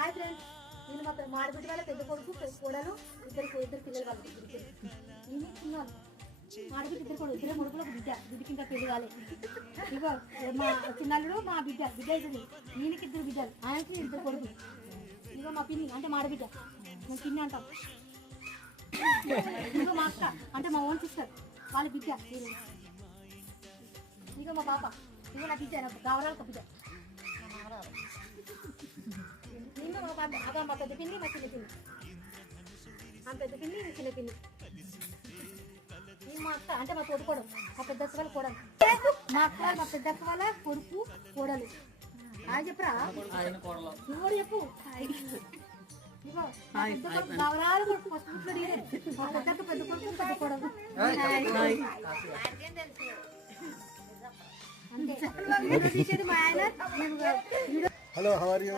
Hi friends, నేను మా మాడబిడ్డ వాళ్ళ పెద్ద కొడుకు కోడలు ఇద్దరు పిల్లలు వాళ్ళు నేను చిన్నాను మాడబిడ్డ ఇద్దరు కొడుకు ఇద్దరు కొడుకులు ఒక బిడ్డకి ఇంకా పెళ్లి కాలే. ఇగో మా చిన్నల్లుడు మా బిడ్డ అవుతుంది. ఈయనకి ఇద్దరు బిడ్డలు, ఆయనకి ఇద్దరు కొడుకు. ఇగో మా పిన్ని అంటే మాడబిడ్డ, మేము పిన్ని అంటాం. ఇగో మా అక్క అంటే మా ఓన్ సిస్టర్ వాళ్ళ బిడ్డ. ఇగో మా పాప, ఇగో నా బిడ్డ గౌరవాల బిడ్డ. నేను మా పాప అదో మా పెద్ద పిన్ని, మా చిన్న పిన్ని. మా పెద్ద పిన్ని, చిన్న పిన్ని. మా అక్క అంటే మా తోడుకోవడం, మా పెద్ద అక్క వాళ్ళ కోడలు. మా అక్క మా పెద్ద అక్క వాళ్ళ కొడుకు కోడలు. ఆయన చెప్పరా నువ్వు కూడా చెప్పు. ఇగో గౌరవాలు కొడుకు ఫస్ట్ మా పెద్ద అక్క పెద్ద కొడుకు పెద్ద కోడలు. అంతే. Hello, how are you?